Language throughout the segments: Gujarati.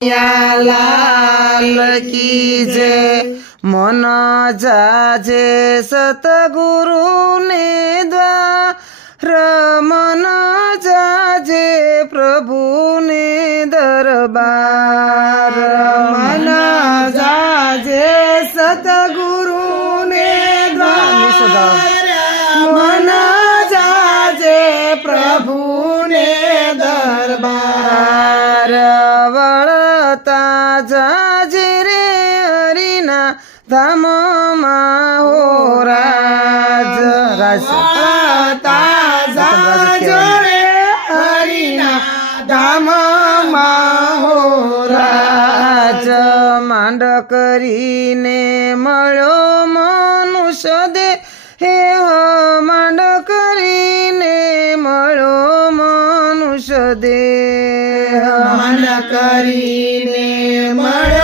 લાલ કી જય મન જાજે સતગુરુ ને દ્વાર મન જાજે પ્રભુ ને દરબાર ધામમાં હો રાજ રાજ ધામમાં હો રાજ માંડ કરીને મળ્યો મનુષ્ય દે હે હો માંડ કરીને મળ્યો મનુષ્ય દે માંડ કરીને મળ્યો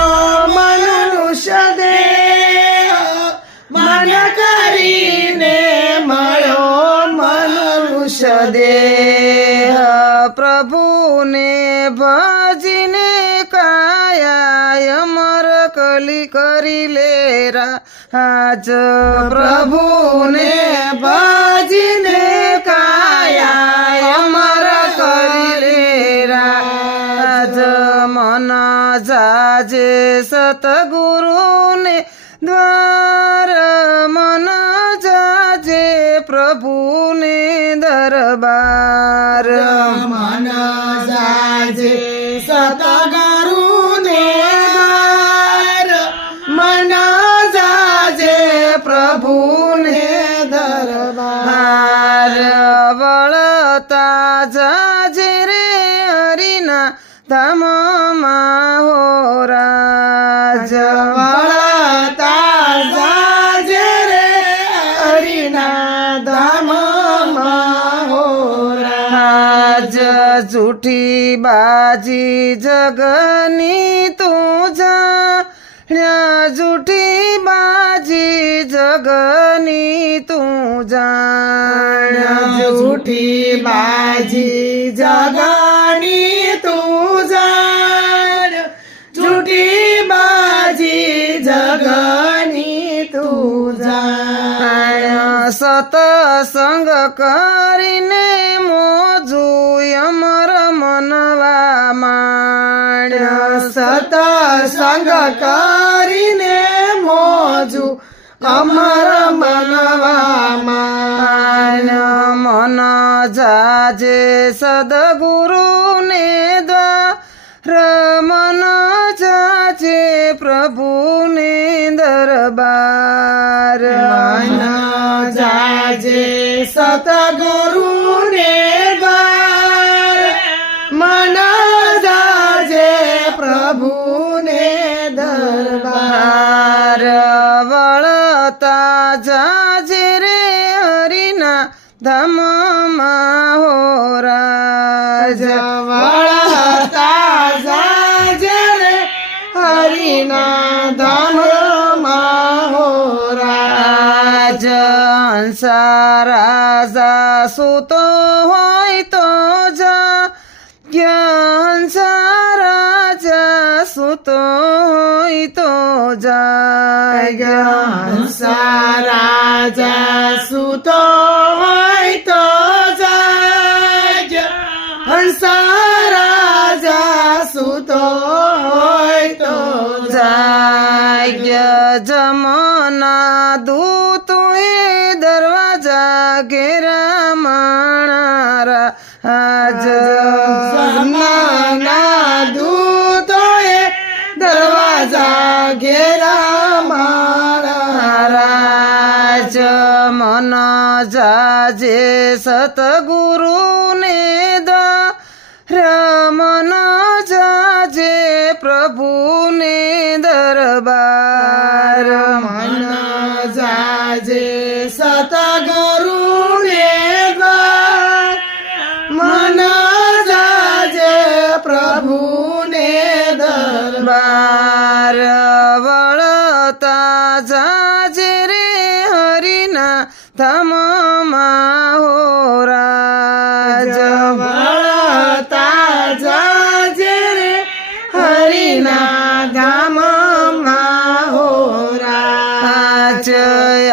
પ્રભુને ભજીને કાયા અમર કલી કરી લે રાજ પ્રભુને ભજીને કાયા અમર કરી લે રાજ મન જાજે સતગુરુને દરબાર મન જાજે સતગરુ ને દ્વાર મન જાજે પ્રભુને દરબાર હાર વળતા જાજે રે હરિના ધામમાં झुठी बाजी जगनी तुझा। झुठी बाजी जगनी तुझा। झुठी बाजी जगनी तुझा। झुठी बाजी जगनी तुझा। सतसङ्ग મનવા માણ્યા સતા સંગ કરીને મોજુ અમર મનવામાં મન જાજે સદગુરુ ને દ્વાર મન જાજે પ્રભુ ને દરબાર. મન જાજે સતગુરુ આજ હંસા રાજા સુતો હોય તો જ જ્ઞાન રાજા સુતો હોય તો જાય હંસા રાજા સુતો હોય જાજે સતગુરુને ને દ્વાર મન જાજે પ્રભુને દરબાર. ના ગામમાં હોરા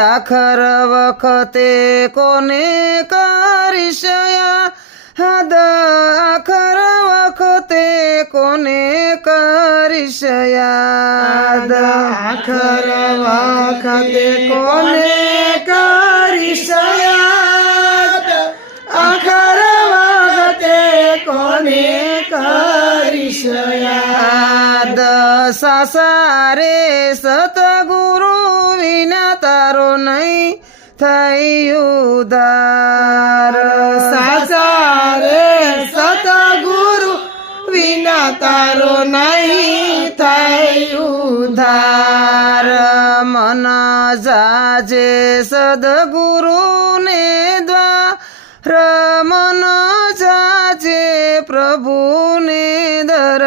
આખર વખતે કોને કરીશ હદ આખર વખતે કોને કરીશ યાદ આખર વખતે કોને સાસારે સતગુરુ વિના તારો નહીં થઈ ઉધાર સાચા રે સતગુરુ વિના તારો નહીં થયું ઉધાર મન જાજે સદગુરુ ને દ્વાર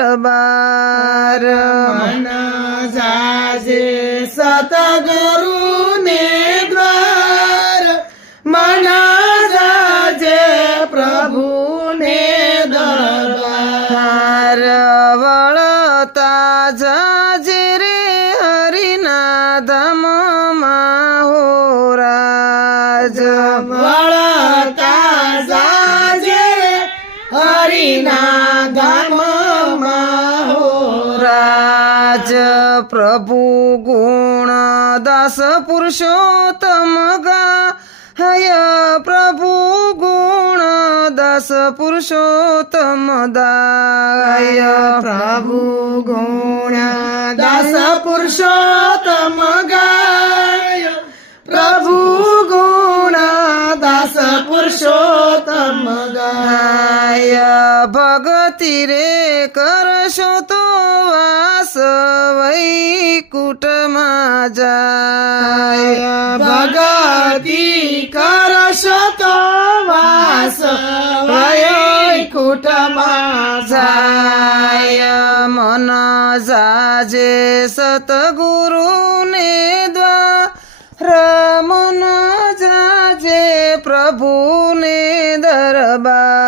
દરબાર મન જાજે સતગુરુ ને દ્વાર મન જાજે પ્રભુ ને દરબાર હાર વળતા રાજ પ્રભુ ગુણ દાસ પુરુષોત્તમ ગાય પ્રભુ ગુણ દાસ પુરુષોત્તમ દાય પ્રભુ ગુણ દાસ પુરુષોત્તમ ગાય પ્રભુ ગુણ દાસ પુરુષોત્તમ ગાય. ભગતિ રે કરશો વૈકુટમાં જાય ભગતી કરશો તો વાસ વૈકુટમાં જાય જાય મન જાજે સતગુરુ ને દ્વાર મન જાજે પ્રભુને દરબાર